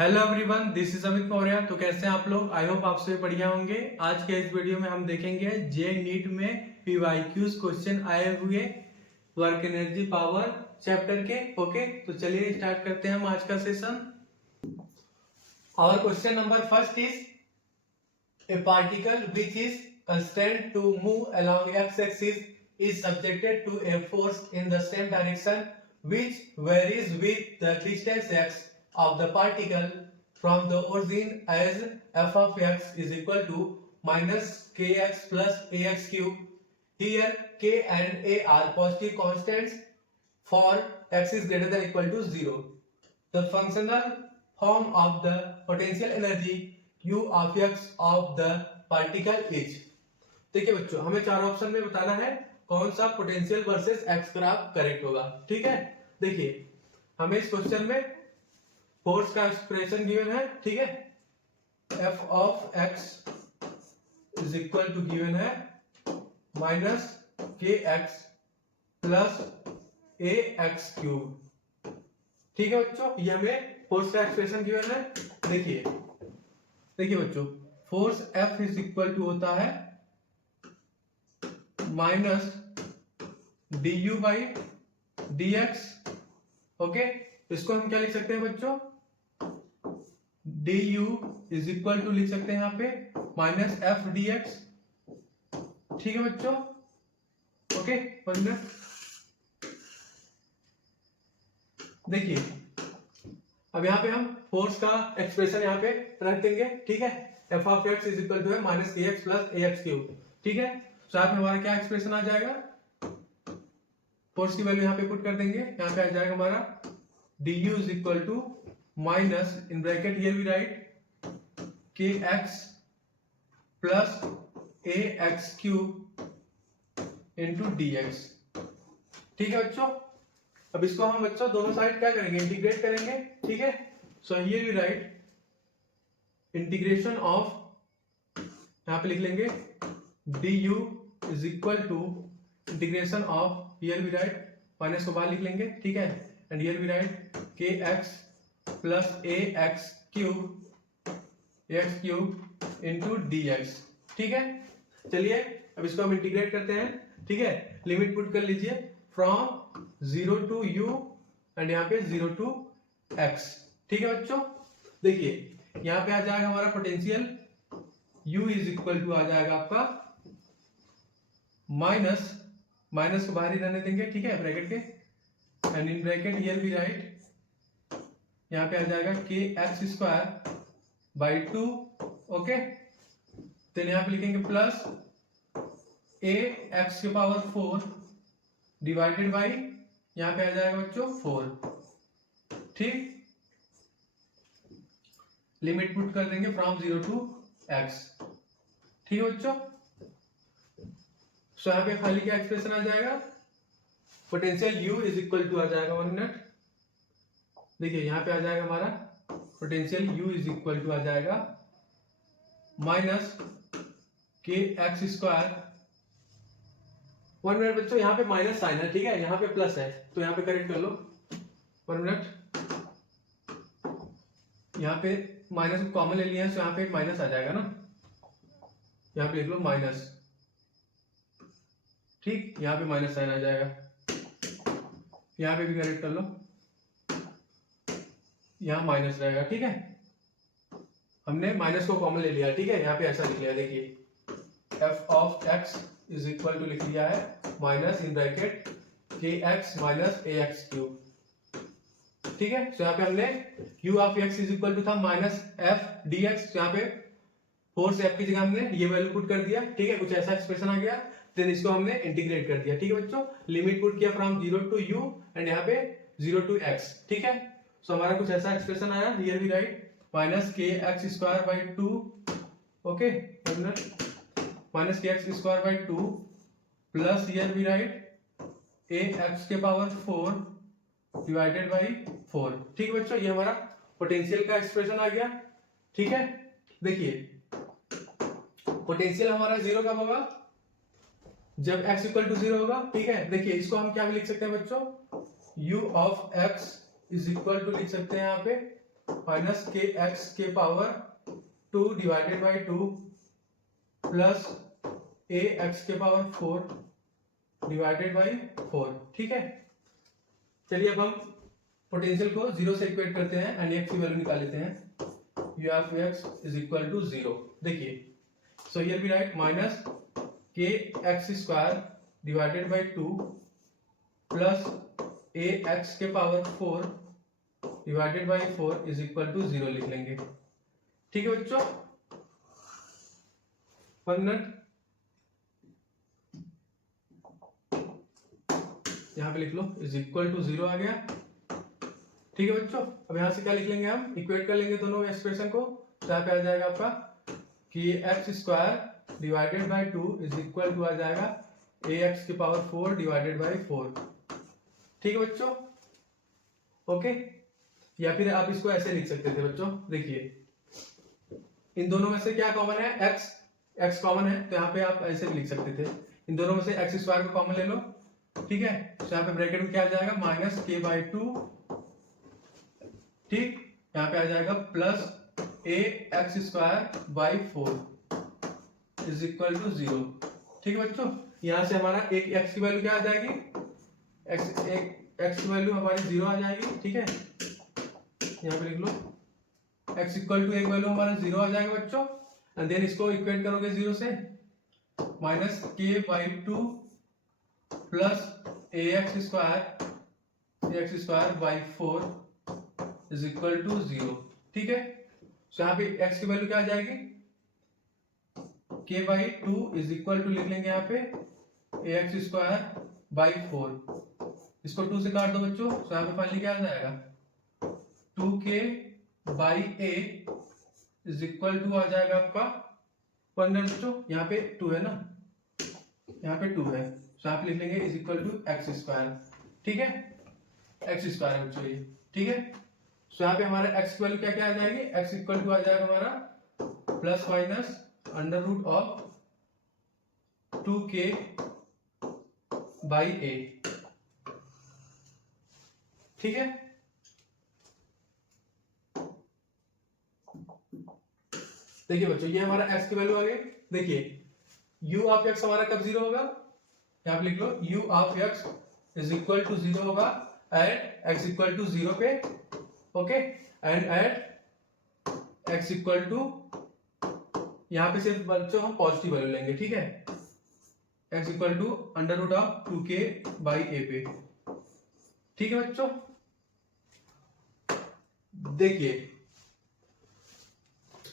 Hello everyone, this is Amit Maurya. तो कैसे हैं आप लोग? आई होप आप सभी बढ़िया होंगे। आज के इस वीडियो में हम देखेंगे जे नीट में पीवाईक्यूज क्वेश्चन आए हुए वर्क एनर्जी पावर चैप्टर के। ओके, तो चलिए स्टार्ट करते हैं हम आज का सेशन। और question number first is a particle which is constraint to move along x axis is subjected to a force in the same direction which varies with the distance x of the particle from the origin as f of x is equal to minus kx plus ax cube. Here k and a are positive constants for x is greater than equal to 0. The functional form of the potential energy u of x of the particle is. देखिए बच्चों, हमें चार option में बताना है कौन सा potential versus x graph correct होगा। ठीक है, देखिए हमें इस क्वेश्चन में फोर्स का एक्सप्रेशन गिवन है। ठीक है, f of x is equal to given है minus k x plus a x cube. ठीक है बच्चों, ये हमें फोर्स का एक्सप्रेशन गिवन है। देखिए बच्चों, force f is equal to होता है minus d u by d x. Okay, इसको हम क्या लिख सकते हैं बच्चों? D u is equal to लिख सकते हैं यहाँ पे माइनस एफ डी एक्स। ठीक है बच्चों, ओके। देखिए अब यहाँ पे हम फोर्स का एक्सप्रेशन यहाँ पे रख देंगे। ठीक है, f of x is equal to है minus k x plus a x cube. ठीक है, साथ में हमारा क्या एक्सप्रेशन आ जाएगा? फोर्स की वैल्यू यहाँ पे पुट कर देंगे। यहाँ पे आ जाएगा हमारा d u is equal to minus in bracket here we write k x plus a x cube into d x. ठीक है बच्चों, अब इसको हम बच्चों दोनों साइड क्या करेंगे? इंटीग्रेट करेंगे। ठीक है, so here we write integration of, यहाँ पे लिख लेंगे d u is equal to integration of, here we write minus को बाहर लिख लेंगे। ठीक है, and here we write k x plus a x cube into d x. ठीक है, चलिए अब इसको हम इंटीग्रेट करते हैं। ठीक है, लिमिट पुट कर लीजिए फ्रॉम 0 टू u एंड यहाँ पे 0 टू x। ठीक है बच्चों, देखिए यहाँ पे आ जाएगा हमारा potential u is equal to आ जाएगा आपका माइनस को बाहर ही रहने देंगे। ठीक है, ब्रैकेट के, and in bracket here we write यहाँ पे आ जाएगा k x square by 2। Okay, तो यहाँ पे लिखेंगे प्लस ए एक्स के पावर 4 डिवाइडेड बाई, यहाँ पे आ जाएगा बच्चों 4। ठीक, लिमिट पुट कर देंगे फ्रॉम 0 टू x। ठीक है बच्चों, सो यहाँ पे खाली क्या एक्सप्रेशन आ जाएगा? Potential u is equal to आ जाएगा 1 मिनट। देखिए यहाँ पे आ जाएगा हमारा potential u is equal to आ जाएगा minus k x square. 1 minute बच्चों, यहाँ पे माइनस साइन है। ठीक है, यहाँ पे प्लस है तो यहाँ पे करेक्ट कर लो। 1 मिनट, यहाँ पे माइनस को कॉमन ले लिया है, तो यहाँ पे माइनस आ जाएगा ना, यहाँ पे लिख लो माइनस। ठीक, यहाँ पे माइनस साइन आ जाएगा, यहाँ पे भी करेक्ट कर लो, यहाँ माइनस रहेगा। ठीक है, हमने माइनस को कॉमन ले लिया। ठीक है, यहाँ पे ऐसा लिख लिया, देखिए f of x is equal to लिख लिया है माइनस इन ब्रैकेट के x minus a x cube. ठीक है, तो यहाँ पे हमने u of x is equal to था माइनस एफ डी एक्स, यहाँ पे फोर्स एफ की जगह हमने ये वैल्यू पुट कर दिया। ठीक है, कुछ ऐसा एक्सप्रेशन आ गया, देन इसको हमने इंटीग्रेट कर दिया। ठीक है बच्चों, लिमिट पुट किया फ्रॉम 0 टू u एंड यहाँ पे 0 टू x। ठीक है, सो हमारा कुछ ऐसा एक्सप्रेशन आया, here we write minus k x square by 2। Okay, minus k x square by 2 plus here we write a x के पावर 4 डिवाइडेड बाई 4। ठीक है बच्चों, ये हमारा पोटेंशियल का एक्सप्रेशन आ गया। ठीक है, देखिए पोटेंशियल हमारा 0 कब होगा? जब x इक्वल टू 0 होगा। ठीक है, देखिए इसको हम क्या भी लिख सकते हैं बच्चों? u of x is equal to लिख सकते हैं यहाँ पे माइनस के एक्स के power 2 divided by 2 plus a x के पावर 4 डिवाइडेड बाई 4। ठीक है, चलिए अब हम पोटेंशियल को जीरो से इक्वेट करते हैं एंड एक्स की वैल्यू निकाल लेते हैं। U of x is equal to zero. देखिए, so here we write minus k x square divided by 2 plus a x के power 4 divided by 4 is equal to zero लिख लेंगे। ठीक है बच्चों, 1 मिनट यहां पे लिख लो, इज इक्वल टू जीरो आ गया। ठीक है बच्चों, अब यहां से क्या लिख लेंगे, हम इक्वेट कर लेंगे दोनों एक्सप्रेशन को। तो यहाँ पे आ जाएगा आपका कि x square divided by 2 is equal to आ जाएगा ए एक्स की पावर 4 डिवाइडेड बाई 4। ठीक है बच्चों, ओके। या फिर आप इसको ऐसे लिख सकते थे बच्चों, देखिए इन दोनों में से क्या कॉमन है, एक्स, एक्स कॉमन है, तो यहाँ पे आप ऐसे भी लिख सकते थे। इन दोनों में से एक्स स्क्वायर को कॉमन ले लो। ठीक है, तो यहाँ पे ब्रैकेट में क्या आ जाएगा, माइनस के बाई 2। ठीक, यहाँ पे आ जाएगा plus a x square by 4 is equal to zero. ठीक है बच्चों, यहां से हमारा एक एक्स की वैल्यू क्या आ जाएगी, एक्स की वैल्यू हमारी जीरो आ जाएगी। ठीक है, यहाँ पे लिख लो एक्स इक्वल टू एक वैल्यू हमारा जीरो आ जाएगा बच्चों। एंड देन इसको इक्वेट करोगे जीरो से, minus k by 2 plus a x square by 4 is equal to zero. ठीक है, तो यहाँ पे x की वैल्यू क्या आ जाएगी, k by 2 is equal to लिख लेंगे यहाँ पे ए एक्स स्क्वायर बाई 4। इसको 2 से काट दो बच्चों, तो यहाँ पे फाइनली क्या आ जाएगा, 2k by a is equal to आ जाएगा आपका 15 बच्चों। यहाँ पे 2 है ना, यहाँ पे 2 है, तो यहाँ पे लिख लेंगे is equal to x square. ठीक है, एक्स स्क्वायर है बच्चों ये। ठीक है, तो यहाँ पे हमारा x की वैल्यू क्या क्या आ जाएगी, x इक्वल टू आ जाएगा हमारा plus minus under root of 2k by a। ठीक है, देखिए बच्चों ये हमारा x की वैल्यू आ गई। देखिए u ऑफ x हमारा कब जीरो होगा, यहाँ पे लिख लो u of x is equal to zero होगा at x equal to zero पे। Okay, and at x equal to, यहां पे सिर्फ बच्चों हम पॉजिटिव वैल्यू लेंगे। ठीक है, x equal to under root of 2k by a पे। ठीक है बच्चों, देखिए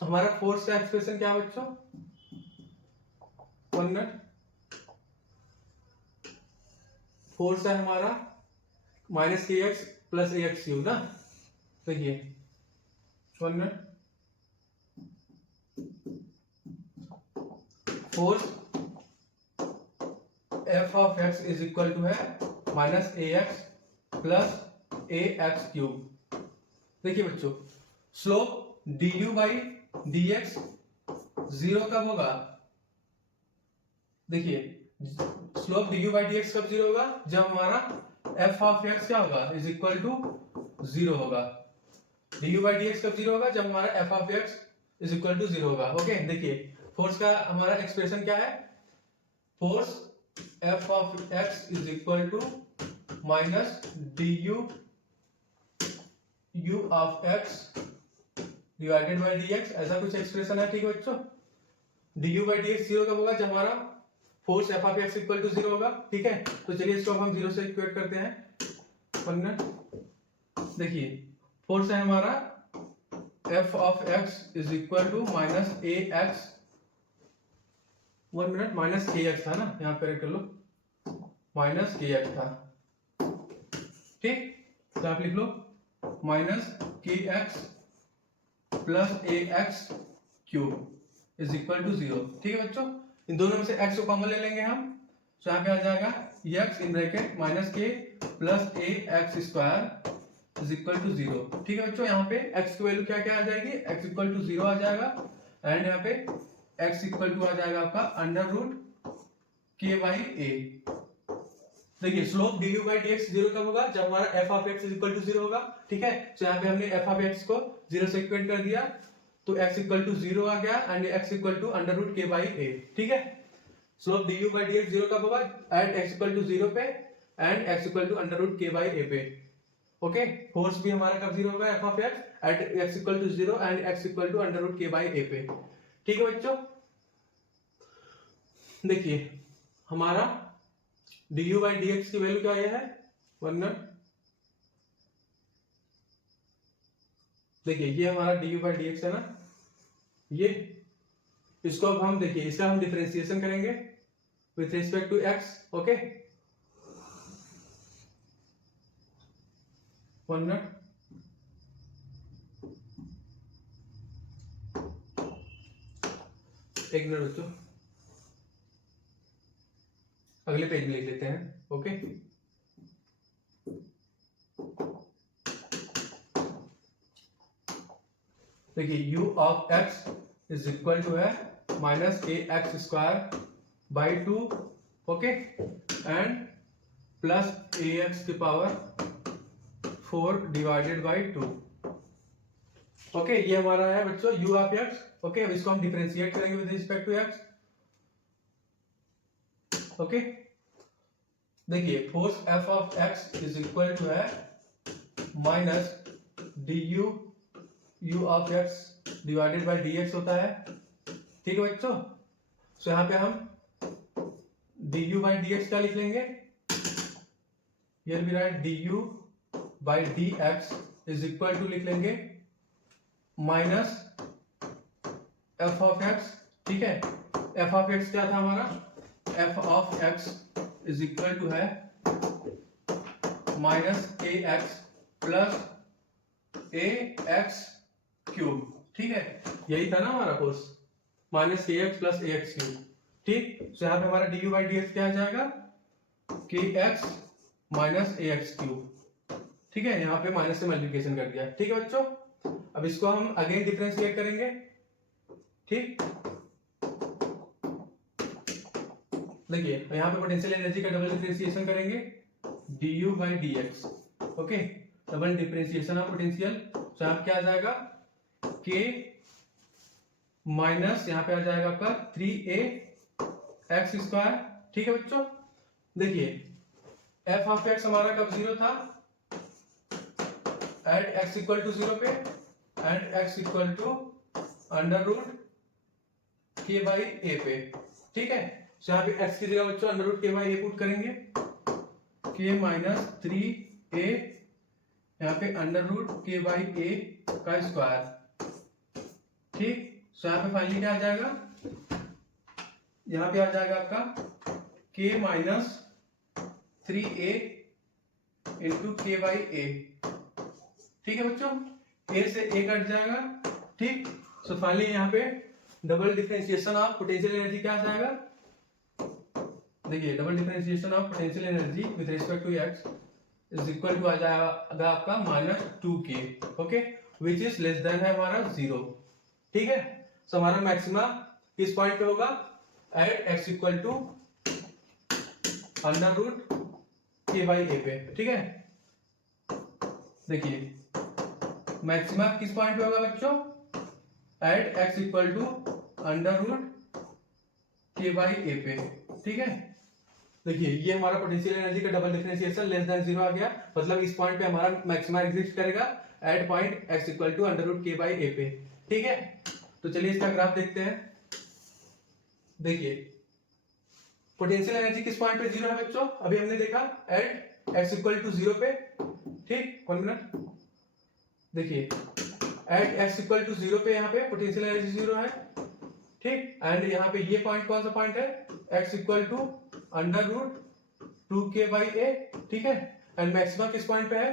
हमारा फोर्स का एक्सप्रेशन क्या है बच्चों, 1 मिनट, फोर्स है हमारा minus k x plus a x cube ना। देखिए 1 minute, force f of x is equal to है minus a x plus a x cube. देखिए बच्चों slope d u by d x zero कब होगा, देखिए slope d u by d x कब zero होगा, जब हमारा एफ ऑफ एक्स क्या होगा, इज इक्वल टू जीरो होगा। D u by d x कब जीरो होगा, जब हमारा f of x is equal to zero होगा। ओके, देखिए फोर्स का हमारा एक्सप्रेशन क्या है, force f of x is equal to minus d u of x divided by d x, ऐसा कुछ एक्सप्रेशन है। ठीक है बच्चों, d u by d x zero कब होगा, जब हमारा force f of x equal to zero होगा। ठीक है, तो चलिए इसको हम जीरो से इक्वेट करते हैं। 1 मिनट, देखिए फोर्स है हमारा f of x is equal to minus a x, 1 minute, minus k x था ना, यहाँ पे कर लो माइनस के एक्स था। ठीक, तो आप लिख लो minus k x plus a x cube is equal to zero. ठीक है बच्चों, इन दोनों में से x को कॉमन ले लेंगे हम, तो यहाँ पे आ जाएगा x in bracket minus k plus a x square is equal to zero. ठीक है बच्चों, यहाँ पे x की वैल्यू क्या क्या आ जाएगी, x इक्वल टू जीरो आ जाएगा एंड यहाँ पे x इक्वल टू आ जाएगा आपका under root k by a. देखिए slope d u by d x zero कब होगा, जब हमारा f of x is equal to zero होगा। ठीक है, तो यहाँ पे हमने एफ ऑफ एक्स को जीरो से इक्वेट कर दिया, तो एक्स इक्वल टू जीरो आ गया and x equal to under root k by a. ठीक है, slope d u by d x zero कब होगा, at x equal to zero पे and x equal to under root k by a पे। Okay, force भी हमारा कब zero होगा, f of x at x equal to zero and x equal to under root k by a पे। ठीक है बच्चों, देखिए हमारा d u by d x की वैल्यू क्या आया है, 1 नॉट। देखिए ये हमारा d u by d x है ना, ये इसको अब हम देखिए इसका हम डिफरेंशिएशन करेंगे with respect to x. Okay, 1 naught. एक मिनट बच्चों, अगले पेज में लिख लेते हैं। ओके, देखिए u of x is equal to है minus a x square by 2, okay, and plus a x की पावर 4 डिवाइडेड बाई 2। ओके, ये हमारा है बच्चों u ऑफ x। ओके, अब इसको हम डिफरेंशिएट करेंगे with respect to x। Okay, देखिए force f of x is equal to है minus d u of x divided by d x होता है। ठीक है बच्चों, सो यहाँ पे हम d u by d x क्या लिख लेंगे, here we write d u by d x is equal to लिख लेंगे माइनस एफ ऑफ एक्स। ठीक है, एफ ऑफ एक्स क्या था हमारा, f of x is equal to है minus a x plus a x cube. ठीक है, यही था ना हमारा force, minus a x plus a x cube. ठीक, तो यहाँ पे हमारा d u by d x क्या आ जाएगा, k x minus a x cube. ठीक है, यहाँ पे माइनस से मल्टीप्लिकेशन कर दिया। ठीक है बच्चों, अब इसको हम अगेन डिफरेंशिएट करेंगे। ठीक, देखिए यहाँ पे पोटेंशियल एनर्जी का डबल डिफरेंशिएशन करेंगे, D u by d x. Okay, double differentiation of potential, तो यहाँ क्या आ जाएगा, के माइनस यहाँ पे आ जाएगा आपका 3a एक्स स्क्वायर। ठीक है बच्चों, देखिए f ऑफ x हमारा कब जीरो था, at x equal to zero पे and x equal to under root k by a पे। ठीक है, तो यहाँ पे x की जगह बच्चों under root k by A put करेंगे, k माइनस 3a यहाँ पे अंडर रूट के बाई ए का स्क्वायर। ठीक, तो यहाँ पे फाइनली क्या आ जाएगा, यहाँ पे आ जाएगा आपका k माइनस 3a इंटू के बाई ए। ठीक है बच्चों, a से a कट जाएगा। ठीक, सो फाइनली यहाँ पे double differentiation of potential energy क्या आ जाएगा, देखिए double differentiation of potential energy with respect to x is equal to आ जाएगा आपका minus 2k। Okay, which is less than है हमारा 0। ठीक है, सो हमारा मैक्सिमा किस पॉइंट पे होगा, at x equal to under root k by a पे। ठीक है, देखिए मैक्सिमा किस पॉइंट पे होगा बच्चों, at x equal to under root k by a पे। ठीक है, देखिए ये हमारा पोटेंशियल एनर्जी का डबल डिफरेंशिएशन लेस देन 0 आ गया, मतलब इस पॉइंट पे हमारा मैक्सिमा एग्जिस्ट करेगा at point x equal to under root k by a पे। ठीक है, तो चलिए इसका ग्राफ देखते हैं। देखिए पोटेंशियल एनर्जी किस पॉइंट पे 0 है बच्चों, अभी हमने देखा एट x इक्वल टू 0 पे। ठीक, 1 मिनट, देखिए एट x इक्वल टू 0 पे यहाँ पे पोटेंशियल एनर्जी 0 है। ठीक, एंड यहाँ पे ये पॉइंट कौन सा पॉइंट है, x equal to under root 2k by a. ठीक है, एंड मैक्सिमा किस पॉइंट पे है,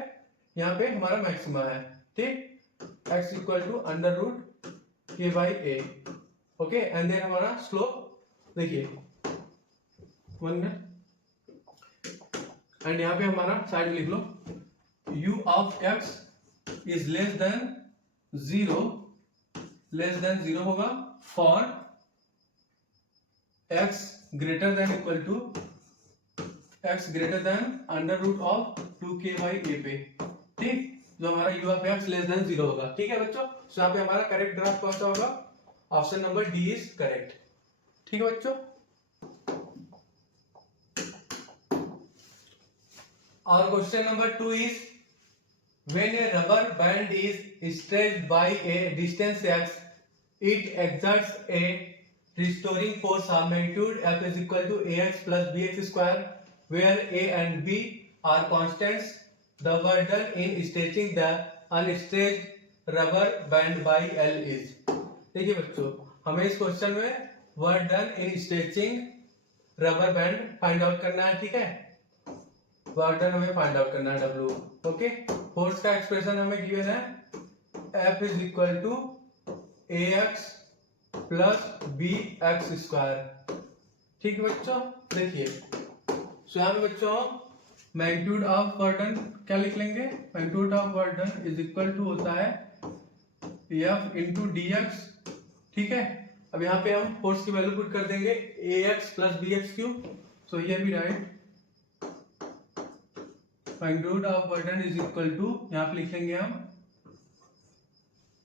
यहाँ पे हमारा मैक्सिमा है। ठीक, x equal to under root k by a. Okay, and then हमारा स्लोप देखिए 1 मिनट, एंड यहाँ पे हमारा साइड में लिख लो, u of x is less than 0 होगा for x greater than equal to x greater than under root of 2k by a पे, ठीक, जो हमारा u of x less than 0 होगा। ठीक है बच्चों, तो यहाँ पे हमारा करेक्ट ड्राफ्ट कौन सा होगा? Option number D is correct. ठीक है बच्चों, और question number 2 is when a rubber band is stretched by a distance x, it exerts a restoring force of magnitude F is equal to ax plus bx square, where a and b are constants. The work done in stretching the unstretched rubber band by L is। देखिए बच्चों, हमें इस question में work done in stretching rubber band find out करना है। ठीक है, work done हमें फाइंड आउट करना है W। ओके, फोर्स का एक्सप्रेशन हमें गिवन है F is equal to ax plus bx square. ठीक है बच्चों, देखिए सो यहाँ पे बच्चों मैग्नीट्यूड ऑफ वर्क डन क्या लिख लेंगे? Magnitude of work done is equal to होता है F इंटू dx। ठीक है, अब यहाँ पे हम फोर्स की वैल्यू पुट कर देंगे ax plus bx cube. So here we write magnitude of work done is equal to, यहाँ पे लिख लेंगे हम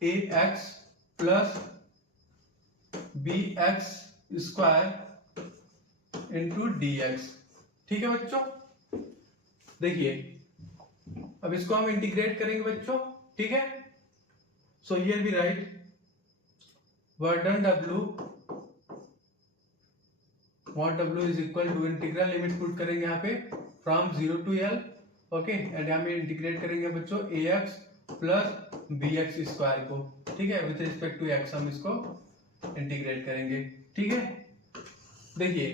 ax plus bx square into dx। ठीक है बच्चों, देखिए अब इसको हम इंटीग्रेट करेंगे बच्चों। ठीक है, so here we write work done W, what W is equal to integral limit put करेंगे यहाँ पे from 0 to L। Okay, and यहाँ पे इंटीग्रेट करेंगे बच्चों ax प्लस bx स्क्वायर को। ठीक है, विथ रिस्पेक्ट टू x हम इसको इंटीग्रेट करेंगे। ठीक है, देखिए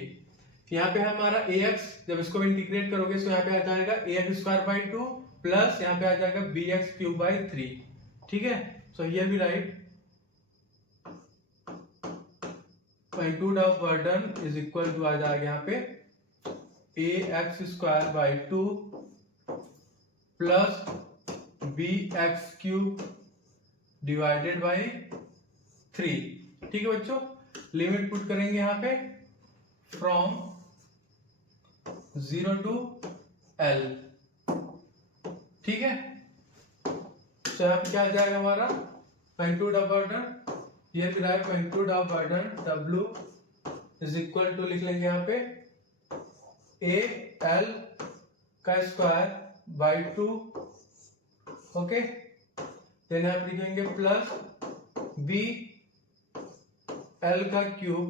यहाँ पे हमारा ax, जब इसको इंटीग्रेट करोगे तो यहाँ पे आ जाएगा ax स्क्वायर बाई 2 प्लस यहाँ पे आ जाएगा bx क्यूब बाई 3। ठीक है, so here we write magnitude of work done is equal to आ जाएगा यहाँ पे ax square by 2 plus bx cube divided by 3। ठीक है बच्चों, लिमिट पुट करेंगे यहाँ पे फ्रॉम 0 टू L। ठीक है, तो यहाँ पे क्या आ जाएगा हमारा magnitude of work done, here we write magnitude of work done W is equal to लिख लेंगे यहाँ पे AL का स्क्वायर बाई 2। ओके, देन आप लिखेंगे प्लस b L का क्यूब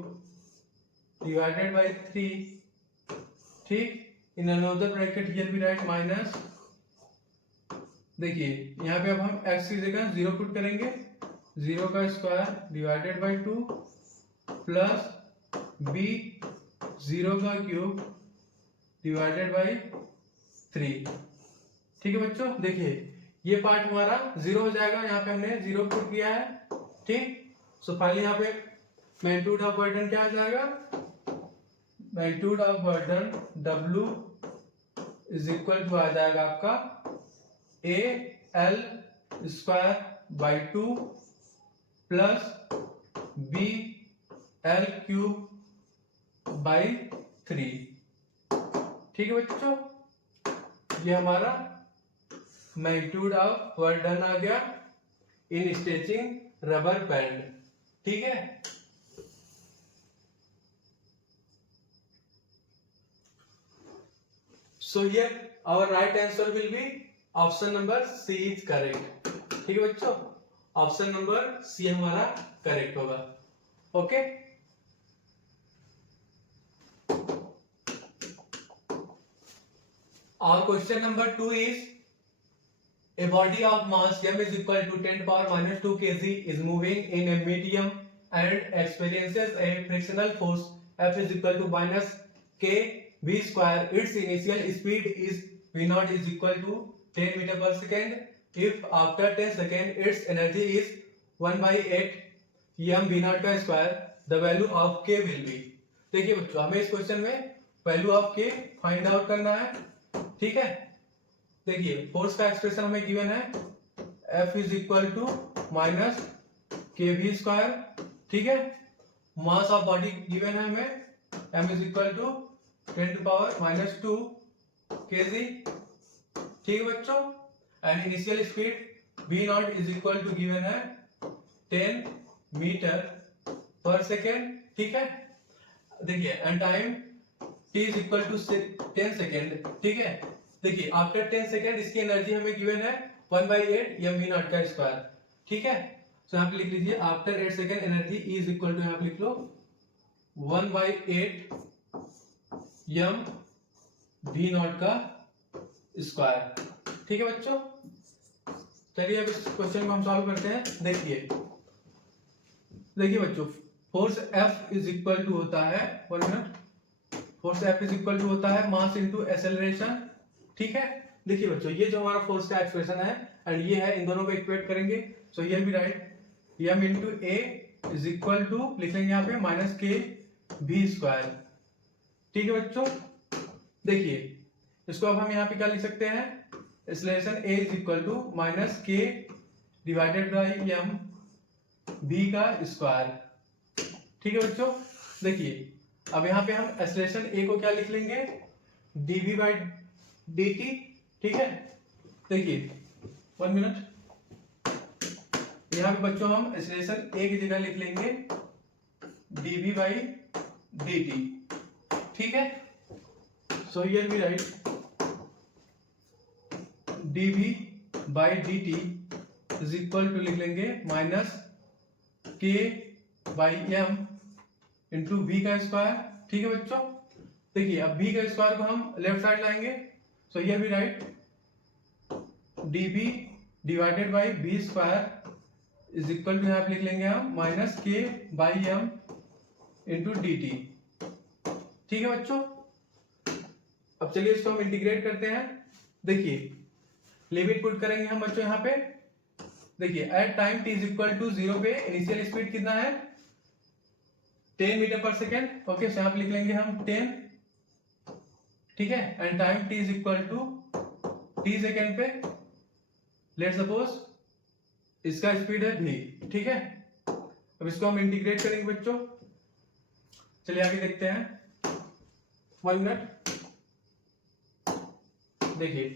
डिवाइडेड बाई 3। ठीक, in another bracket here we write minus, देखिए यहाँ पे अब हम x की जगह 0 पुट करेंगे, 0 का square divided by 2 plus b 0 का क्यूब डिवाइडेड बाई 3। ठीक है बच्चों, देखिए ये पार्ट हमारा 0 हो जाएगा, यहाँ पे हमने 0 पुट किया है। ठीक, सो फाइनली यहाँ पे मैग्नीट्यूड ऑफ वर्क डन क्या आ जाएगा? Magnitude of work done W is equal to आ जाएगा आपका AL square by 2 plus BL cube by 3। ठीक है बच्चों, ये हमारा मैग्नीट्यूड ऑफ वर्क डन आ गया इन स्ट्रेचिंग रबर बैंड। ठीक है, so here our right answer will be option number C is correct. ठीक है बच्चों, ऑप्शन नंबर सी हमारा करेक्ट होगा। ओके, और question number 2 is a body of mass m is equal to 10 to power minus 2 kg is moving in a medium and experiences a frictional force F is equal to minus k v square. Its initial speed is v naught is equal to 10 meter per second. If after 10 seconds its energy is 1 by 8 m v naught का square, the value of k will be। देखिए बच्चों, हमें इस question में value of k find out करना है। ठीक है, देखिए फोर्स का एक्सप्रेशन हमें गिवन है F is equal to minus k v square. ठीक है, मास ऑफ बॉडी गिवन है हमें m is equal to 10 to power minus 2 kg, ठीक है बच्चों। And initial speed v naught is equal to given है 10 मीटर पर सेकेंड, ठीक है। देखिए and time t is equal to 10 second, ठीक है। देखिए आफ्टर 10 सेकेंड इसकी एनर्जी हमें गिवन है 1/8 m v नॉट का स्क्वायर, ठीक है। तो यहाँ पे लिख लीजिए after 8 second energy E is equal to, यहाँ पे लिख लो 1/8 m v नॉट का स्क्वायर, ठीक है बच्चों। चलिए अब इस क्वेश्चन को हम सॉल्व करते हैं। देखिए बच्चों, force F is equal to होता है, 1 minute, force F is equal to होता है मास इनटू एक्सेलरेशन, ठीक है। देखिए बच्चों, ये जो हमारा फोर्स का एक्सप्रेशन है एंड ये है, इन दोनों को इक्वेट करेंगे। सो ये भी write, m into a is equal to लिख लेंगे यहाँ पे माइनस के v स्क्वायर, ठीक है बच्चों। देखिए इसको अब हम यहाँ पे क्या लिख सकते हैं, acceleration a is equal to minus k divided by m v का स्क्वायर, ठीक है बच्चों। देखिए अब यहाँ पे हम एक्सेलरेशन a को क्या लिख लेंगे, dv बाई dt, ठीक है। देखिए 1 मिनट, यहाँ पे बच्चों हम एक्सेलरेशन a की जगह लिख लेंगे dv बाई dt, ठीक है। So here we write dv by dt is equal to लिख लेंगे minus k by m into v का स्क्वायर, ठीक है बच्चों। देखिए अब v का स्क्वायर को हम लेफ्ट साइड लाएंगे। So here we write dv divided by v square is equal to, यहाँ पे लिख लेंगे हम minus k by m into dt, ठीक है बच्चों। अब चलिए इसको हम इंटीग्रेट करते हैं। देखिए लिमिट पुट करेंगे हम बच्चों यहाँ पे। देखिए at time t is equal to 0 पे इनिशियल स्पीड कितना है, 10 metre per second, okay. So यहाँ पे लिख लेंगे हम 10, ठीक है। And time t is equal to t second पे, लेट्स सपोज इसका स्पीड है v, ठीक है। अब इसको हम इंटीग्रेट करेंगे बच्चों। चलिए आगे देखते हैं, 1 मिनट। देखिए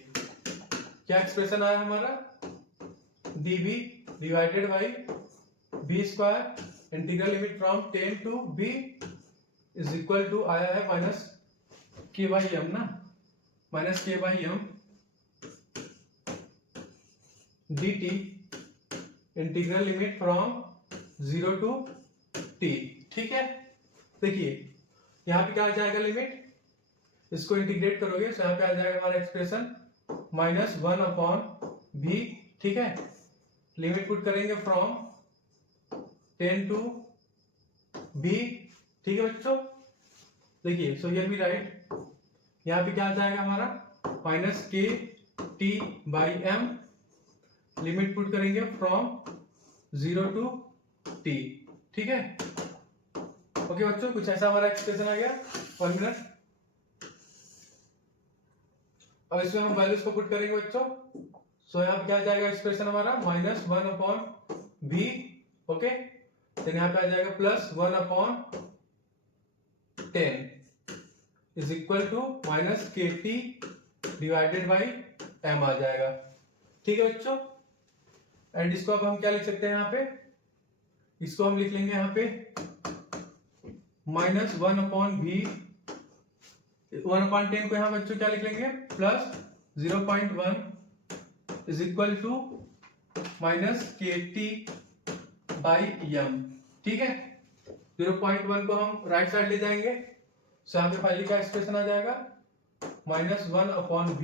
क्या एक्सप्रेशन आया हमारा, dv divided by v square integral limit from 10 to v is equal to आया है माइनस k बाई m ना, minus k by m dt integral limit from 0 to t, ठीक है। देखिए यहाँ पे क्या आ जाएगा लिमिट, इसको इंटीग्रेट करोगे तो यहाँ पे आ जाएगा हमारा एक्सप्रेशन माइनस 1 अपॉन v, ठीक है। लिमिट पुट करेंगे फ्रॉम 10 टू v, ठीक है बच्चों। देखिए सो हियर वी राइट, यहाँ पे क्या आ जाएगा हमारा minus k t by m, limit put करेंगे फ्रॉम 0 टू t, ठीक है। ओके बच्चों, कुछ ऐसा हमारा एक्सप्रेशन आ गया। 1 मिनट। अब इसमें हम वैल्यूज को पुट करेंगे बच्चों। सो यहाँ पे क्या जाएगा एक्सप्रेशन हमारा माइनस 1 अपॉन v, ओके। तो यहाँ पे आ जाएगा plus 1 upon 10 is equal to minus k t divided by m आ जाएगा, ठीक है बच्चों। एंड इसको अब हम क्या लिख सकते हैं, यहाँ पे इसको हम लिख लेंगे यहाँ पे माइनस 1 अपॉन v, 1 अपॉन 10 को यहाँ बच्चों क्या लिख लेंगे plus 0.1 is equal to minus k t by m, ठीक है। 0.1 को हम राइट साइड ले जाएंगे, सो यहाँ पे फाइनली का एक्सप्रेशन आ जाएगा minus 1 upon v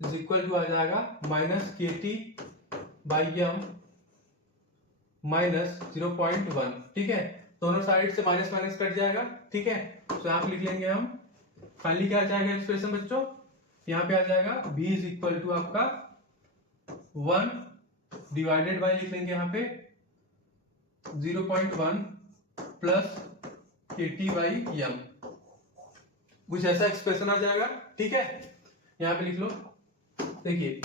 is equal to आ जाएगा minus k t by M minus 0.1, ठीक है। दोनों साइड से माइनस माइनस कट जाएगा, ठीक है। तो यहाँ पे लिख लेंगे हम फाइनली क्या आ जाएगा एक्सप्रेशन बच्चों, यहाँ पे आ जाएगा v इज इक्वल टू आपका 1 डिवाइडेड बाई लिख लेंगे यहाँ पे 0.1 plus k t by M, कुछ ऐसा एक्सप्रेशन आ जाएगा, ठीक है। यहाँ पे लिख लो। देखिए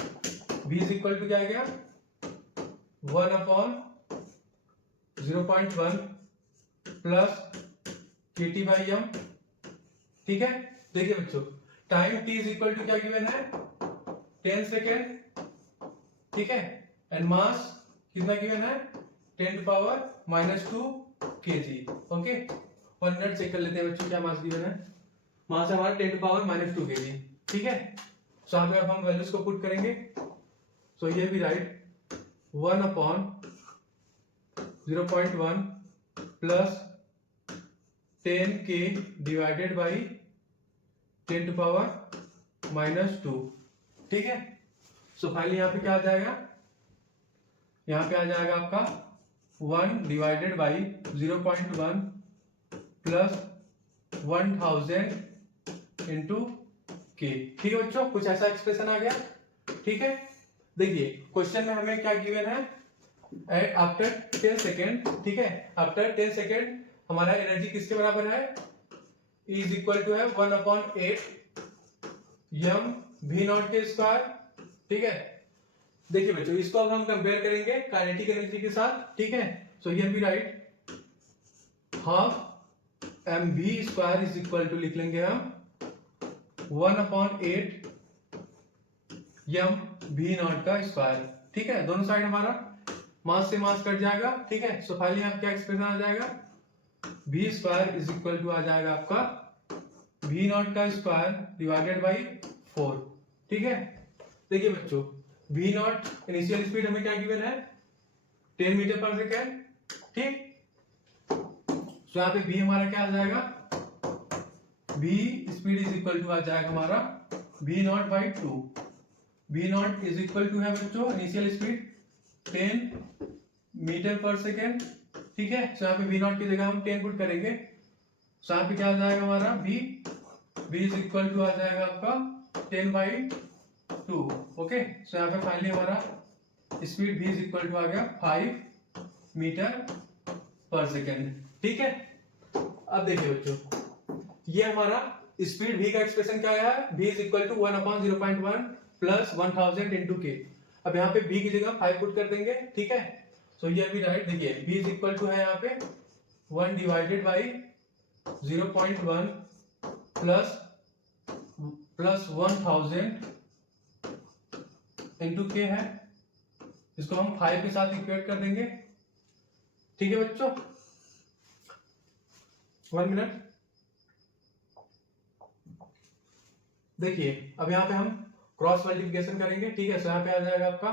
v इज इक्वल टू क्या आ गया 1 upon 0.1 plus k t by m, ठीक है। देखिए बच्चों time t is equal to क्या गिवन है 10 सेकेंड, ठीक है, एंड मास कितना गिवन है 10 to power -2 kg। Okay 1 minute check कर लेते हैं बच्चों क्या मास गिवन है। मास है हमारा 10 टू पावर -2 kg, ठीक है। सो यहाँ पे अब हम वैल्यूज को पुट करेंगे। सो ये भी right 1 upon 0.1 plus 10k divided by 10 to power -2, ठीक है। सो फाइनली यहाँ पे क्या आ जाएगा, यहाँ पे आ जाएगा आपका 1 डिवाइडेड बाई 0.1 प्लस 1000 इंटू के, ठीक है बच्चों, कुछ ऐसा एक्सप्रेशन आ गया, ठीक है। देखिए क्वेश्चन में हमें क्या गिवन है, एट आफ्टर 10 सेकेंड, ठीक है, आफ्टर 10 सेकेंड हमारा एनर्जी किसके बराबर है, इज इक्वल टू है 1/8 यम वी नॉट के स्क्वायर, ठीक है। देखिए बच्चों इसको अब हम कंपेयर करेंगे काइनेटिक एनर्जी के साथ, ठीक है। So here we write half m v square is equal to लिख लेंगे हम 1/8 यम वी नॉट का स्क्वायर, ठीक है। दोनों साइड हमारा मास से मास कट जाएगा, ठीक है। सो फाइनली यहाँ क्या एक्सप्रेशन आ जाएगा, v square is equal to आ जाएगा आपका वी नॉट का स्क्वायर डिवाइडेड बाई 4, ठीक है। देखिए बच्चों वी नॉट इनिशियल स्पीड हमें क्या गिवन है 10 मीटर पर सेकेंड, ठीक। सो यहाँ पे वी हमारा क्या आ जाएगा, v speed is equal to आ जाएगा हमारा v naught by 2। V naught is equal to है बच्चों initial speed 10 metre per second, ठीक है। सो यहाँ पे वी नॉट की जगह हम 10 पुट करेंगे। सो यहाँ पे क्या आ जाएगा हमारा वी इज इक्वल टू आ जाएगा आपका 10/2, ओके। सो यहाँ पे फाइनली हमारा speed v is equal to आ गया 5 मीटर पर सेकेंड, ठीक है। अब देखिए बच्चों ये हमारा स्पीड v का एक्सप्रेशन क्या आया है, v is equal to 1/0.1 plus 1000 into k. अब यहाँ पे v की जगह 5 पुट कर देंगे, ठीक है। सो ये भी राइट, देखिए v इज इक्वल टू है यहाँ पे 1 डिवाइडेड बाई 0.1 प्लस 1000 इंटू के है, इसको हम 5 के साथ इक्वेट कर देंगे, ठीक है बच्चों। 1 मिनट देखिए अब यहाँ पे हम क्रॉस मल्टीप्लिकेशन करेंगे, ठीक है। सो यहाँ पे आ जाएगा आपका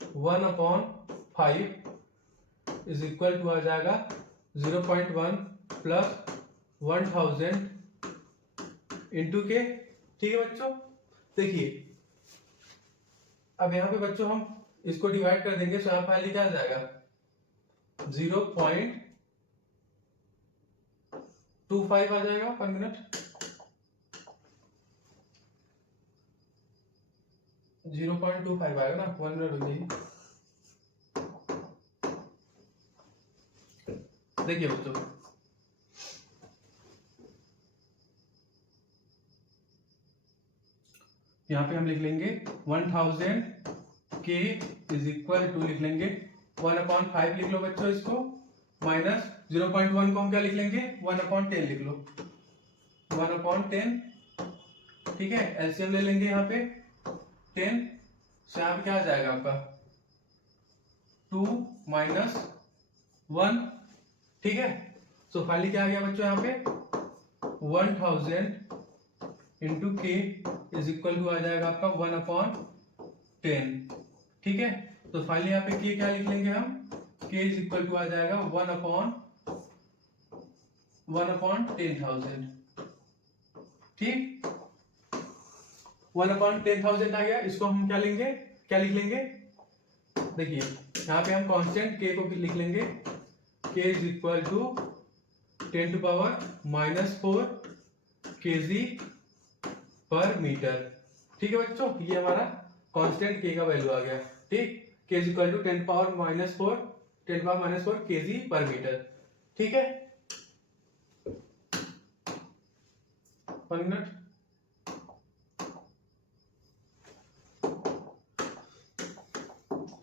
1/5 इज इक्वल टू आ जाएगा 0.1 प्लस 1000 इंटू के, ठीक है बच्चों। देखिए अब यहाँ पे बच्चों हम इसको डिवाइड कर देंगे। सो यहाँ फाइनली क्या आ जाएगा 0.25 आ जाएगा। 1 मिनट 0.25 आएगा ना, 1 मिनट हो जाएगी। देखिए बच्चों यहाँ पे हम लिख लेंगे 1000 के इज इक्वल टू लिख लेंगे 1/5 लिख लो बच्चों, इसको माइनस 0.1 को हम क्या लिख लेंगे 1/10 लिख लो 1/10, ठीक है। एलसीएम ले लेंगे यहाँ पे 10 से यहाँ पे क्या आ जाएगा आपका 2 माइनस 1, ठीक है। सो फाइनली क्या आ गया बच्चों यहाँ पे 1000 इंटू के इज इक्वल टू आ जाएगा आपका 1/10, ठीक है। तो फाइनली यहाँ पे के क्या लिख लेंगे हम, के इज इक्वल टू आ जाएगा 1/10,000, ठीक। 1/10,000 आ गया, इसको हम क्या लेंगे, क्या लिख लेंगे, देखिए यहाँ पे हम कांस्टेंट के को लिख लेंगे, k is equal to 10 to power -4 kg per metre, ठीक है बच्चों। ये हमारा कांस्टेंट के का वैल्यू आ गया, ठीक। K is equal to 10 power -4 kg per metre, ठीक है। 1 minute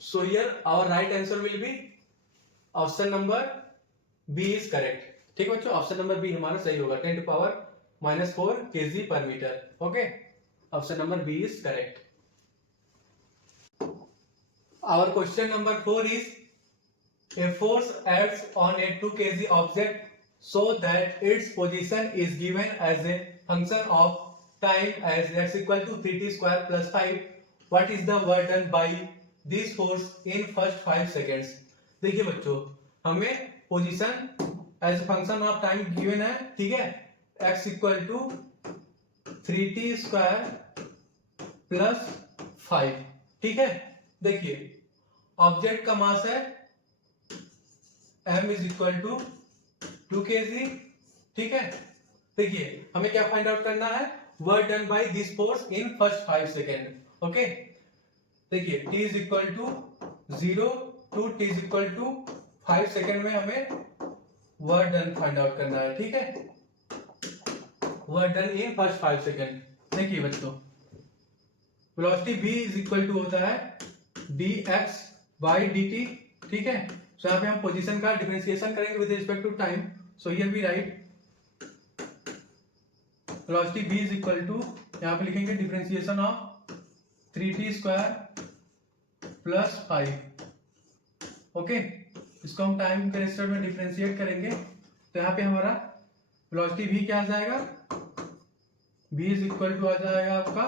So here our right answer will be option number B is correct, ठीक है बच्चों। ऑप्शन नंबर बी हमारा सही होगा, 10 to power -4 kg per meter. Okay, option number B is correct. Our question number 4 is, a force acts on a 2 kg object so that its position is given as a function of time as x equal to 3t square plus 5. What is the work done by this force in first 5 seconds? देखिए बच्चों, हमें position as function of time given है, ठीक है, x equal to 3t square plus 5, ठीक है। देखिए object का मास है m is equal to 2 kg, ठीक है। देखिए हमें क्या फाइंड आउट करना है, work done by this force in first 5 second. Okay, देखिए t is equal to 0 to t is equal to 5 second में हमें वर्क डन फाइंड आउट करना है, ठीक है, work done in first 5 second. देखिए बच्चों, velocity v is equal to होता है dx by dt, ठीक है। सो यहाँ पे हम पोजीशन का डिफरेंशिएशन करेंगे with respect to time. So here we write velocity v is equal to, यहाँ पे लिखेंगे differentiation of 3t square plus 5. Okay, इसको हम टाइम के रेस्पेक्ट में डिफरेंशिएट करेंगे, तो यहाँ पे हमारा वेलोसिटी v क्या आ जाएगा, v इज इक्वल टू आ जाएगा आपका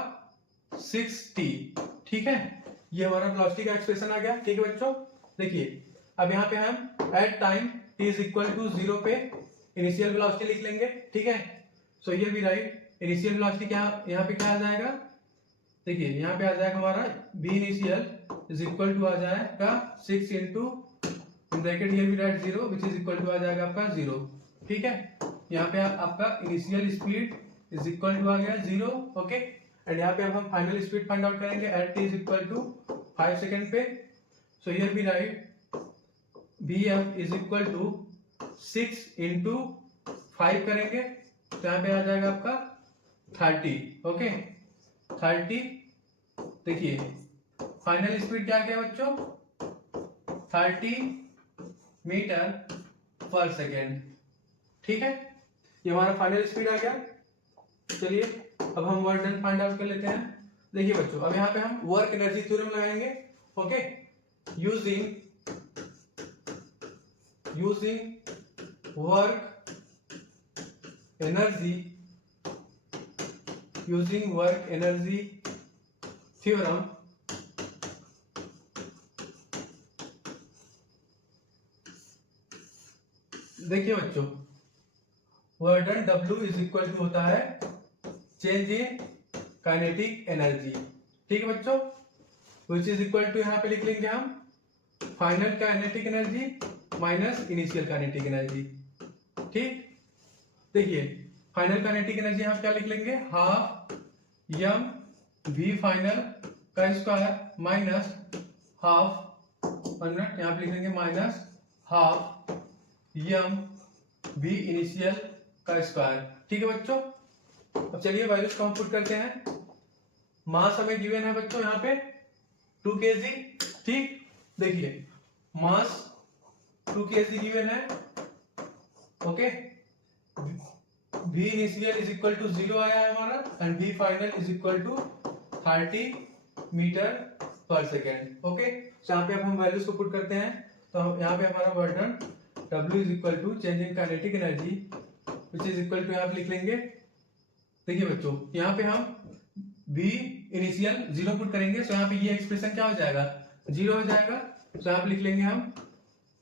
6t, ठीक है। ये हमारा वेलोसिटी का एक्सप्रेशन आ गया, ठीक है बच्चों। देखिए अब यहाँ पे हम at time t is equal to 0 पे इनिशियल वेलोसिटी लिख लेंगे, ठीक है। So here we write initial velocity क्या, यहाँ पे क्या आ जाएगा, देखिए यहाँ पे आ जाएगा हमारा v initial is equal to आ जाएगा 6 into in bracket here we write 0 which is equal to आ जाएगा आपका 0, ठीक है। यहाँ पे आपका initial speed is equal to आ गया 0, ओके। एंड यहाँ पे अब हम फाइनल स्पीड फाइंड आउट करेंगे at t is equal to 5 second पे. So here we write Vf is equal to 6 into 5 करेंगे, तो यहाँ पे आ जाएगा आपका 30, ओके 30. देखिए फाइनल स्पीड क्या गया बच्चों, 30 मीटर पर सेकेंड, ठीक है। ये हमारा फाइनल स्पीड आ गया। चलिए अब हम वर्क डन फाइंड आउट कर लेते हैं। देखिए बच्चों, अब यहाँ पे हम वर्क एनर्जी थ्योरम लगाएंगे, okay, using work energy theorem देखिए बच्चों, work done W is equal to होता है चेंज इन काइनेटिक एनर्जी, ठीक है बच्चों, विच इज इक्वल टू यहाँ पे लिख लेंगे हम final kinetic energy minus initial kinetic energy, ठीक। देखिए फाइनल काइनेटिक एनर्जी हम क्या लिख लेंगे, हाफ m v फाइनल का स्क्वायर माइनस हाफ, यहाँ पे लिख लेंगे minus half m v initial का स्क्वायर, ठीक है बच्चों। अब चलिए वैल्यूज को हम पुट करते हैं। मास हमें गिवन है बच्चों यहाँ पे 2 kg, ठीक। देखिए मास 2 kg गिवन है, okay. v initial is equal to 0 आया है हमारा and v final is equal to 30 metre per second, okay. तो यहाँ पे अब हम वैल्यूज को पुट करते हैं, तो यहाँ पे हमारा work done W is equal to change in kinetic energy which is equal to यहाँ पे लिख लेंगे। देखिए बच्चों, यहाँ पे हम v इनिशियल 0 पुट करेंगे, तो यहाँ पे ये एक्सप्रेशन क्या हो जाएगा, 0 हो जाएगा। तो यहाँ पे लिख लेंगे हम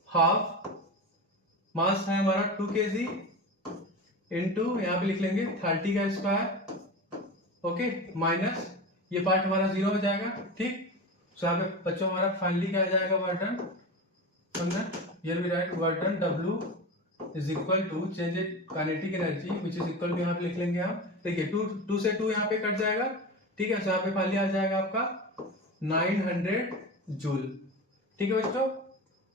हाफ मास है हमारा 2 kg इंटू यहाँ पे लिख लेंगे 30 का स्क्वायर, ओके, माइनस ये पार्ट हमारा 0 हो जाएगा, ठीक। तो यहाँ पे बच्चों हमारा फाइनली क्या आ जाएगा, work done, here we write work done W is equal to change in kinetic energy which is equal to यहाँ पे लिख लेंगे हम, देखिए 2 से 2 यहाँ पे कट जाएगा, ठीक है। तो यहाँ पे फाइनली आ जाएगा आपका 900 जूल, ठीक है बच्चों।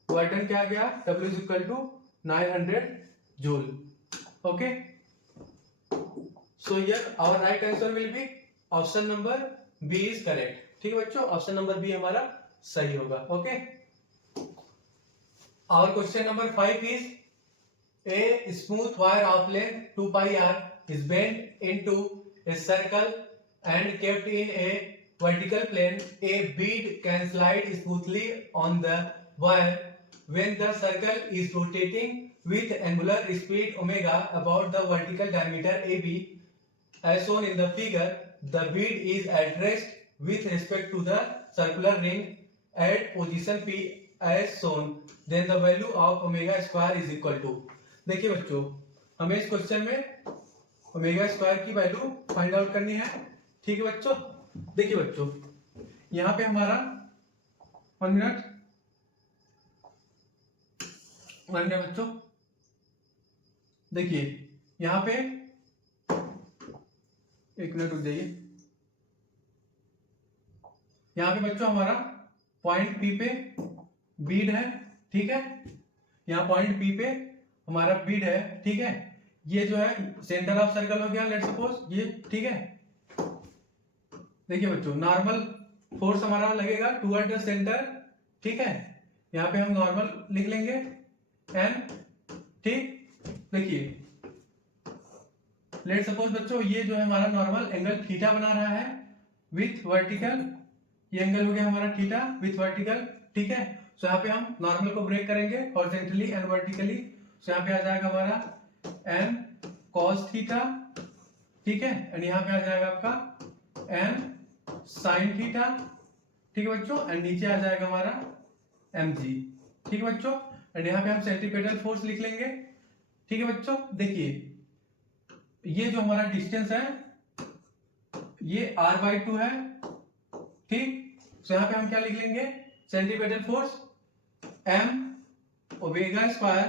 वर्क डन क्या आ गया, W is equal to 900 joule, okay. So here our right answer will be option number B is correct, ठीक है बच्चों, ऑप्शन नंबर बी हमारा सही होगा, okay. Our question number 5 is a smooth wire of length 2 pi r is bent into a circle and kept in a vertical plane, a bead can slide smoothly on the wire when the circle is rotating with angular speed omega about the vertical diameter AB as shown in the figure. The bead is at rest with respect to the circular ring at position P as shown. Then the value of omega square is equal to. देखिए बच्चों, हमें इस question में omega square की value find out करनी है। ठीक है बच्चों, देखिए बच्चों यहाँ पे हमारा 1 मिनट बच्चों, देखिए यहाँ पे 1 मिनट रुक जाइए। यहाँ पे बच्चों हमारा पॉइंट पी पे बीड है। ठीक है, यहाँ पॉइंट पी पे हमारा बीड है। ठीक है, ये जो है सेंटर ऑफ सर्कल हो गया लेट्स सपोज ये। ठीक है, देखिए बच्चों नॉर्मल फोर्स हमारा लगेगा टुवर्ड द सेंटर। ठीक है, यहाँ पे हम नॉर्मल लिख लेंगे एन। ठीक, देखिए लेट्स सपोज बच्चों ये जो है हमारा नॉर्मल एंगल थीटा बना रहा है विथ वर्टिकल। ये एंगल हो गया हमारा थीटा विथ वर्टिकल। ठीक है, सो यहाँ पे हम नॉर्मल को ब्रेक करेंगे हॉरिजॉन्टली एंड वर्टिकली। सो यहाँ पे आ जाएगा हमारा एन कॉस थीटा। ठीक है, एंड यहाँ पे आ जाएगा आपका एन साइन थीटा। ठीक है बच्चों, एंड नीचे आ जाएगा हमारा एम जी। ठीक है बच्चों, एंड यहाँ पे हम सेंट्रीपेटल फोर्स लिख लेंगे। ठीक है बच्चों, देखिए ये जो हमारा डिस्टेंस है ये r/2 है। ठीक, सो यहाँ पे हम क्या लिख लेंगे centripetal force m omega square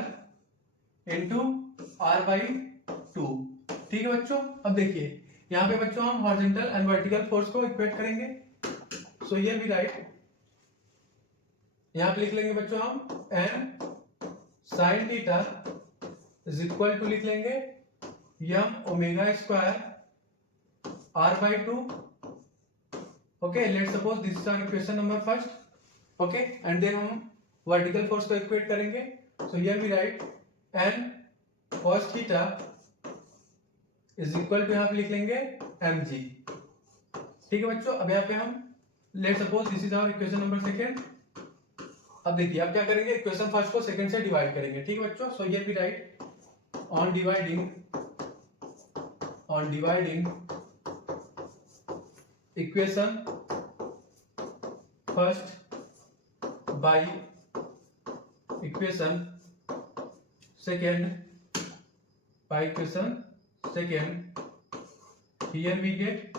into r/2। ठीक है बच्चों, अब देखिए यहाँ पे बच्चों हम हॉरिजॉन्टल एंड वर्टिकल फोर्स को इक्वेट करेंगे। सो ये भी राइट, यहाँ पे लिख लेंगे बच्चों हम n sine theta is equal to लिख लेंगे m omega square r/2। Okay, let's suppose this is our equation number first. Okay, and then हम वर्टिकल फोर्स को इक्वेट करेंगे। So here we write n cos theta is equal to यहाँ पे लिख लेंगे mg। ठीक है बच्चों, अब यहाँ पे हम let's suppose this is our equation number second. अब देखिए अब क्या करेंगे, इक्वेशन फर्स्ट को सेकंड से डिवाइड करेंगे। ठीक है बच्चों, so here we write on dividing equation first by equation second by equation second, here we get.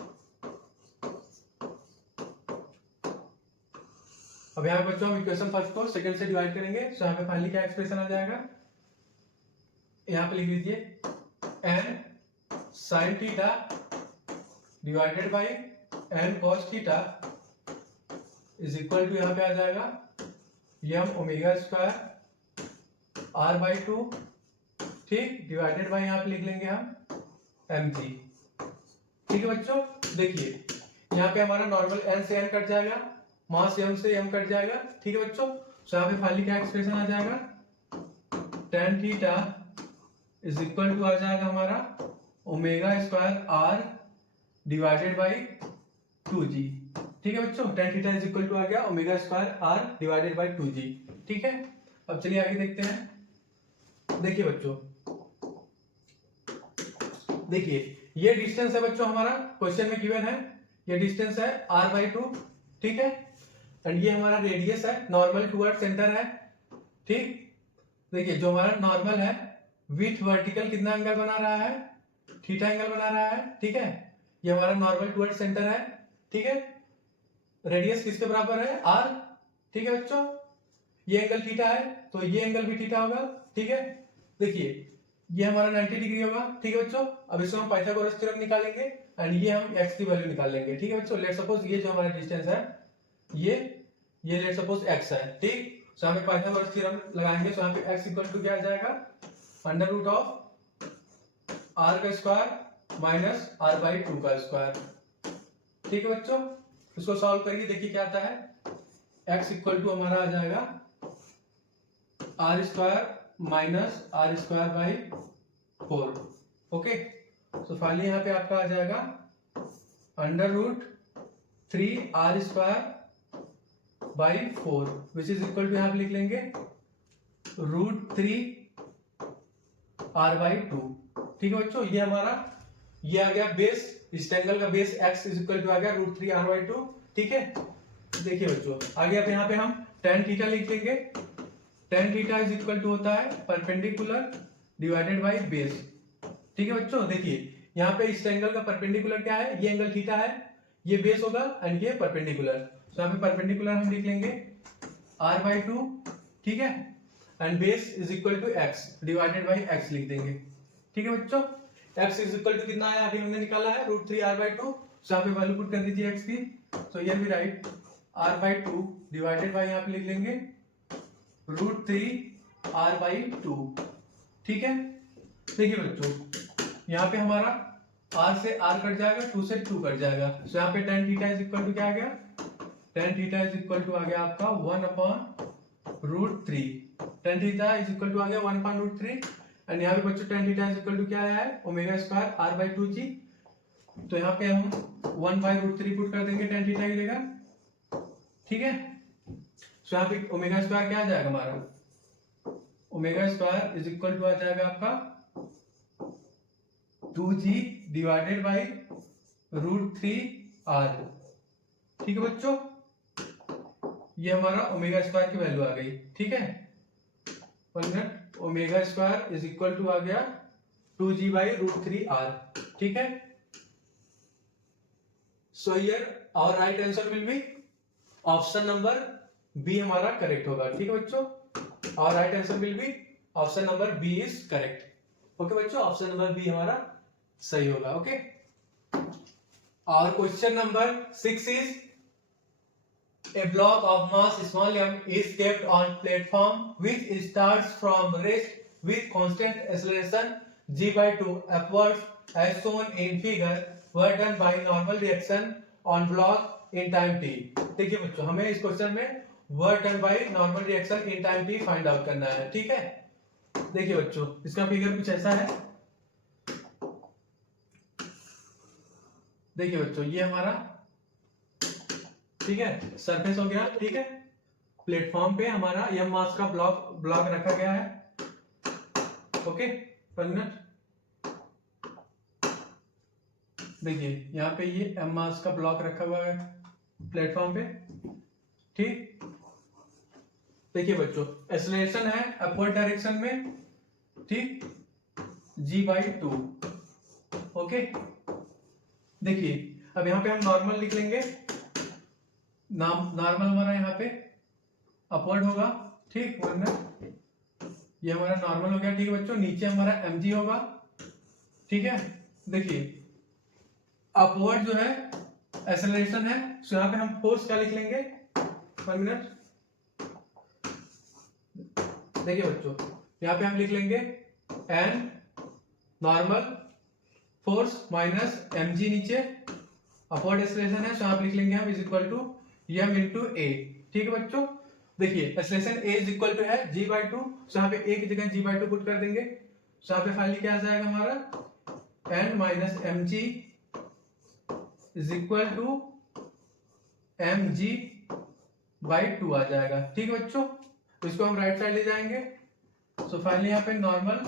अब यहाँ पे बच्चों हम इक्वेशन फर्स्ट को सेकंड से डिवाइड करेंगे। सो यहाँ पे फाइनली क्या एक्सप्रेशन आ जाएगा, यहाँ पे लिख लीजिए n sine theta divided by n cos theta is equal to यहाँ पे आ जाएगा m ओमेगा स्क्वायर r/2। ठीक, डिवाइडेड बाय यहाँ पे लिख लेंगे हम mg। ठीक है बच्चों, देखिए यहाँ पे हमारा नॉर्मल n से n कट जाएगा, मास m से m कट जाएगा। ठीक है बच्चों, सो यहाँ पे फाइनली क्या एक्सप्रेशन आ जाएगा tan theta is equal to आ जाएगा हमारा omega square r divided by 2g। ठीक है बच्चों, tan theta is equal to आ गया omega square r divided by 2g। ठीक है, अब चलिए आगे देखते हैं। देखिए बच्चों, देखिए ये डिस्टेंस है बच्चों हमारा क्वेश्चन में गिवन है, ये डिस्टेंस है r/2। ठीक है, एंड ये हमारा रेडियस है नॉर्मल टुवर्ड सेंटर है। ठीक, देखिए जो हमारा नॉर्मल है विथ वर्टिकल कितना एंगल बना रहा है, थीटा एंगल बना रहा है। ठीक है, ये हमारा नॉर्मल टुवर्ड सेंटर है। ठीक है, रेडियस किसके बराबर है r। ठीक है बच्चों, ये एंगल थीटा है तो ये एंगल भी थीटा होगा। ठीक है, देखिए ये हमारा 90 डिग्री होगा। ठीक है बच्चों, अब इसको हम पाइथागोरस थ्योरम निकालेंगे एंड ये हम x की वैल्यू निकाल लेंगे। ठीक है बच्चों, लेट्स सपोज ये जो हमारा डिस्टेंस है ये लेट्स सपोज x है। ठीक, सो हम पाइथागोरस थ्योरम लगाएंगे। सो यहाँ पे x इक्वल टू क्या आ जाएगा अंडर रूट ऑफ r का स्क्वायर माइनस r/2 का स्क्वायर। ठीक है बच्चों, इसको सॉल्व करिए, देखिए क्या आता है। x इक्वल टू हमारा आ जाएगा r square minus r square by 4। Okay, तो फाइनली यहाँ पे आपका आ जाएगा √3r² which is equal to यहाँ पे लिख लेंगे √3r/2। ठीक है बच्चों, ये हमारा ये आ गया बेस, इस ट्रायंगल का base x is equal to आ गया √3r/2। ठीक है, देखिए बच्चों आगे अब यहाँ पे हम tan थीटा लिख लेंगे। tan theta is equal to होता है परपेंडिकुलर डिवाइडेड बाय बेस। ठीक है बच्चों, देखिए यहाँ पे इस ट्रायंगल का परपेंडिकुलर क्या है, ये एंगल थीटा है, ये बेस होगा एंड ये परपेंडिकुलर। तो यहाँ पे परपेंडिकुलर हम लिख लेंगे r/2। ठीक है, and base is equal to x divided by x लिख देंगे। ठीक है बच्चों, x इज इक्वल टू कितना है, अभी हमने निकाला है √3r/2। तो यहाँ पे वैल्यू पुट कर दीजिए x की। तो ये भी राइट r/2 डिवाइडेड बाय यहाँ पे लिख लेंगे √3r/2। ठीक है, देखिए बच्चों यहाँ पे हमारा r से r कट जाएगा, 2 से 2 कट जाएगा। तो यहाँ पे tan theta is equal to क्या आ गया, tan theta is equal to आ गया आपका 1/√3। tan theta is equal to आ गया 1/√3 एंड यहाँ पे बच्चों tan theta is equal to क्या है, ω² r/2g। तो यहाँ पे हम 1/√3 पुट कर देंगे, tan थीटा की जगह। ठीक है, तो यहाँ पे ω² क्या आ जाएगा हमारा, ω² इज इक्वल टू आ जाएगा आपका 2g डिवाइडेड बाय √3r। ठीक है बच्चों, ये हमारा ω² की वैल्यू आ गई। ठीक है, ω² इज इक्वल टू आ गया 2g बाय √3r। ठीक है, so here our right answer will be option number B हमारा करेक्ट होगा। ठीक है बच्चों, our right answer will be option number B is correct. Okay बच्चों, ऑप्शन नंबर बी हमारा सही होगा। ओके, और question number 6 is a block of mass small m is kept on platform which starts from rest with constant acceleration g/2 upwards as shown in figure were done by normal reaction on block in time t। देखिए बच्चों हमें इस question में were done by normal reaction in time t find out करना है। ठीक है, देखिए बच्चों इसका फिगर कुछ ऐसा है। देखिए बच्चों ये हमारा ठीक है सरफेस हो गया। ठीक है, प्लेटफॉर्म पे हमारा यम मास का ब्लॉक रखा गया है। ओके, पर मिनट, देखिए यहाँ पे ये एम मास का ब्लॉक रखा हुआ है प्लेटफॉर्म पे। ठीक, देखिए बच्चों एक्सेलरेशन है अपवर्ड डायरेक्शन में। ठीक, g/2। ओके, देखिए अब यहाँ पे हम नॉर्मल लिख लेंगे। नॉर्मल हमारा यहाँ पे अपवर्ड होगा। ठीक, ये हमारा नॉर्मल हो गया। ठीक है बच्चों, नीचे हमारा mg होगा। ठीक है, देखिए अपवर्ड जो है एक्सेलरेशन है, तो यहाँ पे हम फोर्स क्या लिख लेंगे, 1 मिनट। देखिए बच्चों यहाँ पे हम लिख लेंगे n normal force minus mg नीचे अपवर्ड एक्सेलरेशन है, तो यहाँ पे लिख लेंगे हम is equal to m into a। ठीक है बच्चों, देखिए acceleration a is equal to है g/2, तो यहाँ पे a की जगह g/2 पुट कर देंगे। तो यहाँ पे फाइनली क्या आ जाएगा हमारा n minus mg is equal to mg/2 आ जाएगा। ठीक है बच्चों, तो इसको हम राइट साइड ले जाएंगे। सो फाइनली यहाँ पे normal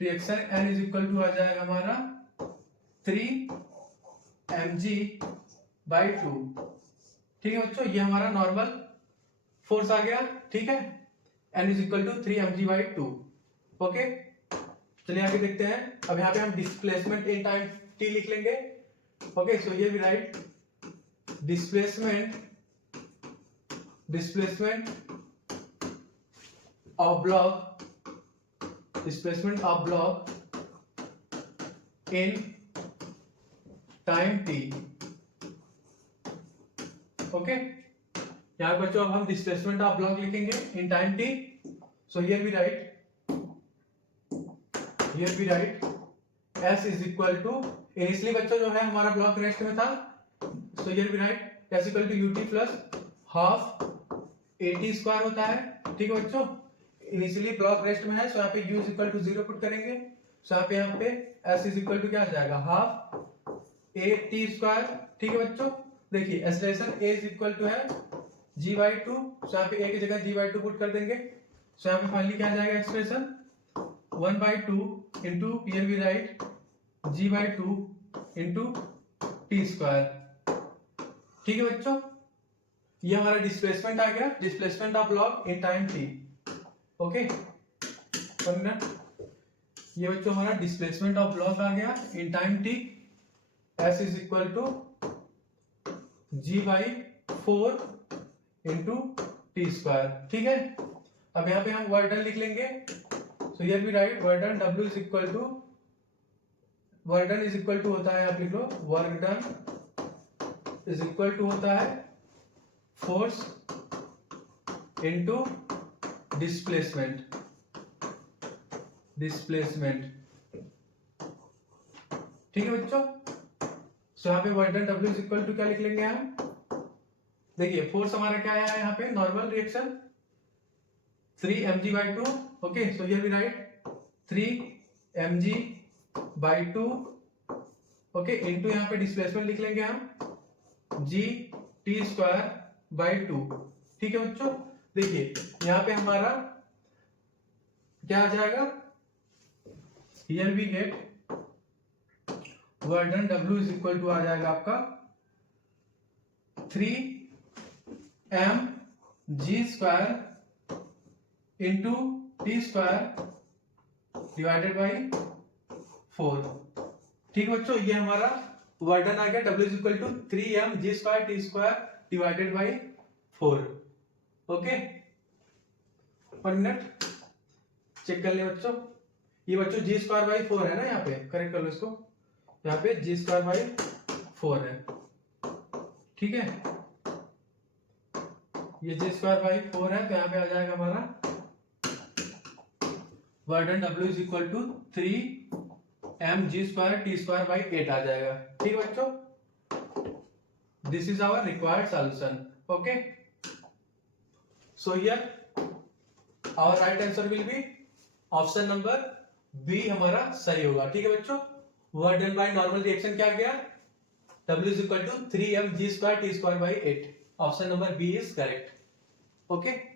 reaction n is equal to आ जाएगा हमारा 3mg/2। ठीक है बच्चों, ये हमारा नॉर्मल फोर्स आ गया। ठीक है, n is equal to 3mg/2। Okay, चलिए आगे देखते हैं। अब यहाँ पे हम डिस्प्लेसमेंट इन टाइम t लिख लेंगे। ओके, सो ये भी right displacement of block in time t। Okay, यहाँ बच्चों अब हम डिस्प्लेसमेंट ऑफ ब्लॉक लिखेंगे in time t। So here we write s is equal to, initially बच्चों जो है हमारा ब्लॉक रेस्ट में था, so here we write s equal to ut plus half at² होता है। ठीक है बच्चों, इनिशियली ब्लॉक रेस्ट में है, सो यहाँ पे u is equal to 0 put करेंगे। सो यहाँ पे s इज इक्वल टू क्या आ जाएगा, हाफ ए टी स्क्वायर। ठीक है बच्चों, देखिए acceleration a is equal to है g/2, सो यहाँ पे a की जगह g/2 पुट कर देंगे। सो यहाँ पे फाइनली क्या आ जाएगा expression 1/2 into here we write g/2 into t square. ठीक है बच्चों, ये हमारा डिस्प्लेसमेंट आ गया, displacement of block in time t। Okay, ये बच्चों हमारा डिस्प्लेसमेंट ऑफ ब्लॉक आ गया in time t। s is equal to g/4 into t square. ठीक है, अब यहाँ पे हम वर्क डन लिख लेंगे। So here we write work done w is equal to, work done is equal to होता है, आप लिख लो work done is equal to होता है फोर्स इंटू डिस्प्लेसमेंट, डिस्प्लेसमेंट। ठीक है बच्चों, सो यहाँ पे work done w is equal to क्या लिख लेंगे हम, देखिए फोर्स हमारा क्या है यहाँ पे, normal reaction 3mg/2। Okay, so here we write 3mg/2। Okay, into यहाँ पे डिस्प्लेसमेंट लिख लेंगे हम g t स्क्वायर बाई 2। ठीक है बच्चों, देखिए यहाँ पे हमारा क्या आ जाएगा, here we get work done w is equal to आ जाएगा आपका 3mg square into t square divided by 4। ठीक है बच्चों, ये हमारा वर्क डन आ गया, w is equal to 3mg square t square divided by 4। Okay, 1 minute check कर ले बच्चों, ये बच्चों g स्क्वायर बाई 4 है ना, यहाँ पे करेक्ट कर लो इसको, यहाँ पे g स्क्वायर बाई 4 है। ठीक है, ये g स्क्वायर बाई 4 है, तो यहाँ पे आ जाएगा हमारा work done w is equal to 3mg square t square by 8 आ जाएगा। ठीक है बच्चों, this is our required solution. Okay, so here our right answer will be option number B हमारा सही होगा। ठीक है बच्चों, work done by normal reaction क्या गया, w is equal to 3mg square t square by 8। Option number B is correct. Okay.